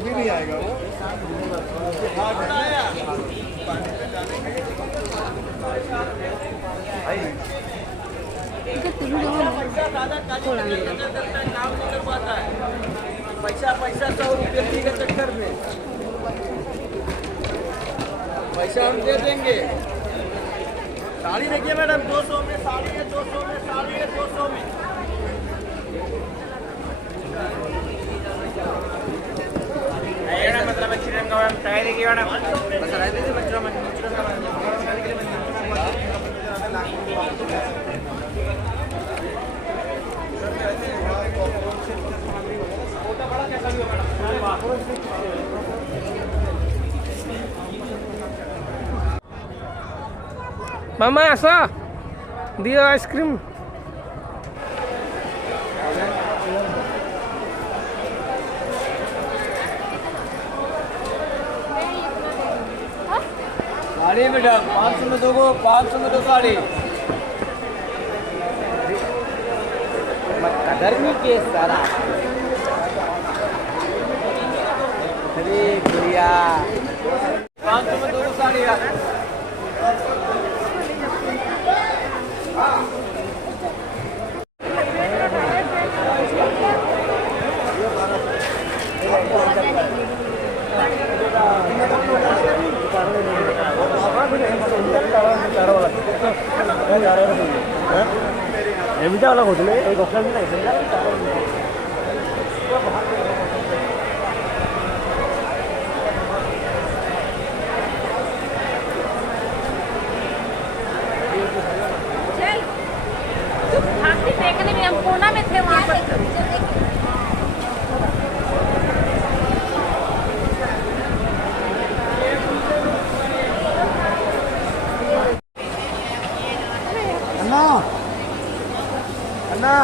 अभी नहीं आएगा वो। पैसा पैसा 100 रुपये के चक्कर में पैसा हम दे देंगे। साड़ी देखिए मैडम, 200 में साड़ी है, 200 में साड़ी है, 200 में। मतलब ट्राई देखिए मैडम, बस राय दीजिए बच्चों में मामा असा दियो आइसक्रीम साड़ी मैडम 500 में दो, 500 में दो साड़ी। गर्मी के सारा अरे गुड़िया 500 में दो साड़ी यार। एमटा वाला खोजले एक ऑप्शन भी नहीं देखने में हम कोना में थे वहाँ पर। अन्ना अन्ना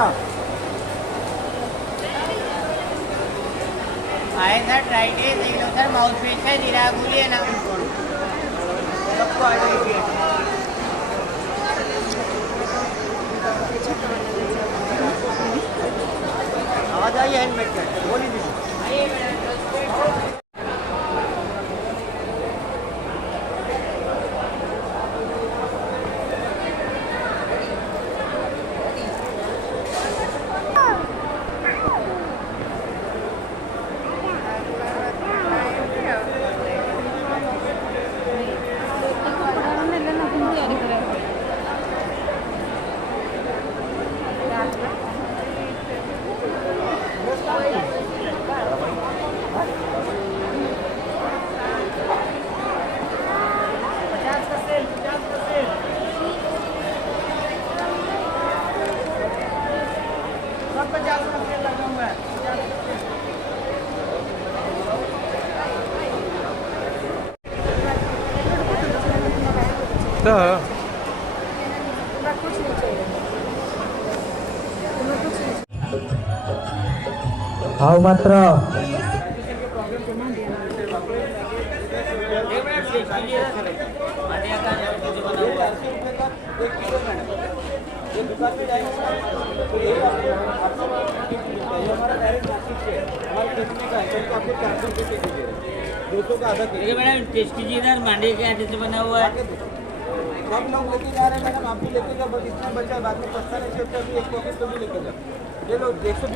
आए सर ट्राइडेस लो सर माउथ पेश है जीरा गुली है ना सबको आ जाएगी। आवाज आई है हेलमेट का, बोली दीजिए। हाव मात्र मैडम टेस्टी चीज़ मांडे के आटे से बना हुआ है। सब लोग लेके जा रहे हैं मैडम, आप भी लेके जाओ। बस इतना बचा, बाद में पछताने से अच्छा भी एक पॉकेट तो भी लेके जाओ। ये लो 120